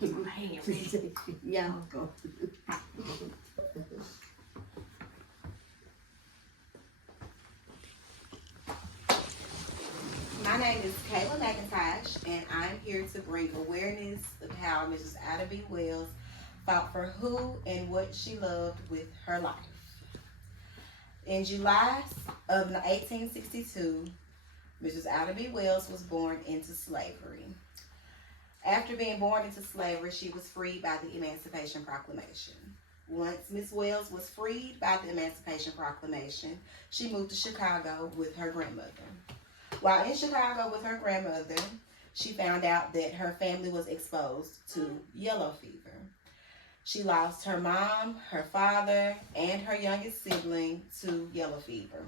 Get my hand ready. Yeah, go. My name is Kayla McIntosh, and I'm here to bring awareness of how Mrs. Ada B. Wells fought for who and what she loved with her life. In July of 1862, Mrs. Ada B. Wells was born into slavery. After being born into slavery, she was freed by the Emancipation Proclamation. Once Miss Wells was freed by the Emancipation Proclamation, she moved to Chicago with her grandmother. While in Chicago with her grandmother, she found out that her family was exposed to yellow fever. She lost her mom, her father, and her youngest sibling to yellow fever.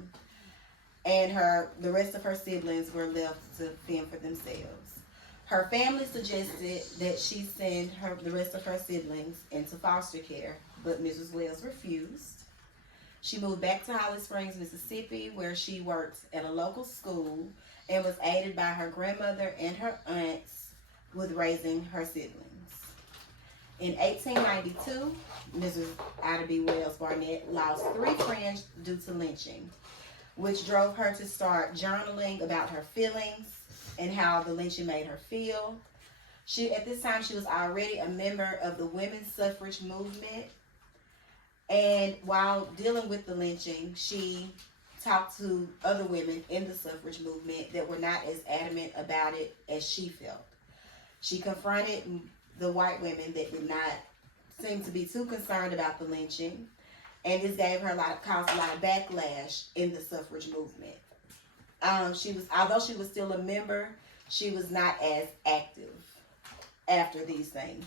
And the rest of her siblings were left to fend for themselves. Her family suggested that she send the rest of her siblings into foster care, but Mrs. Wells refused. She moved back to Holly Springs, Mississippi, where she worked at a local school and was aided by her grandmother and her aunts with raising her siblings. In 1892, Mrs. Ada B. Wells Barnett lost 3 friends due to lynching, which drove her to start journaling about her feelings and how the lynching made her feel. At this time, she was already a member of the women's suffrage movement. And while dealing with the lynching, she talked to other women in the suffrage movement that were not as adamant about it as she felt. She confronted the white women that did not seem to be too concerned about the lynching, and this gave her caused a lot of backlash in the suffrage movement. Although she was still a member, she was not as active after these things.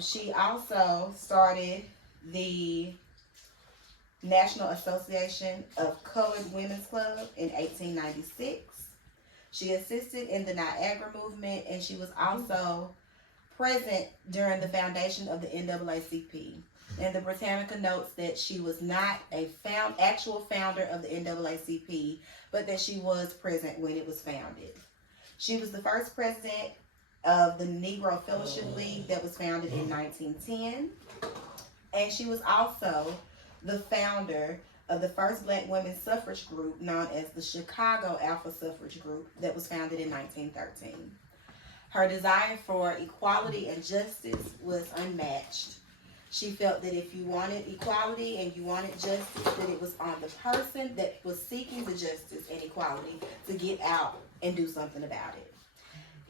She also started the National Association of Colored Women's Club in 1896. She assisted in the Niagara movement, and she was also present during the foundation of the NAACP. And the Britannica notes that she was not a actual founder of the NAACP, but that she was present when it was founded. She was the first president of the Negro Fellowship League that was founded in 1910. And she was also the founder of the first black women's suffrage group known as the Chicago Alpha Suffrage Group that was founded in 1913. Her desire for equality and justice was unmatched. She felt that if you wanted equality and you wanted justice, that it was on the person that was seeking the justice and equality to get out and do something about it.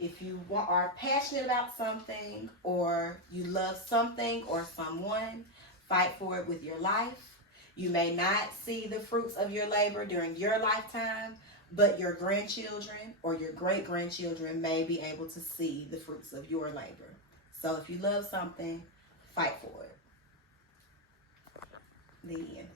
If you are passionate about something, or you love something or someone, fight for it with your life. You may not see the fruits of your labor during your lifetime, but your grandchildren or your great-grandchildren may be able to see the fruits of your labor. So if you love something, fight for it. The end.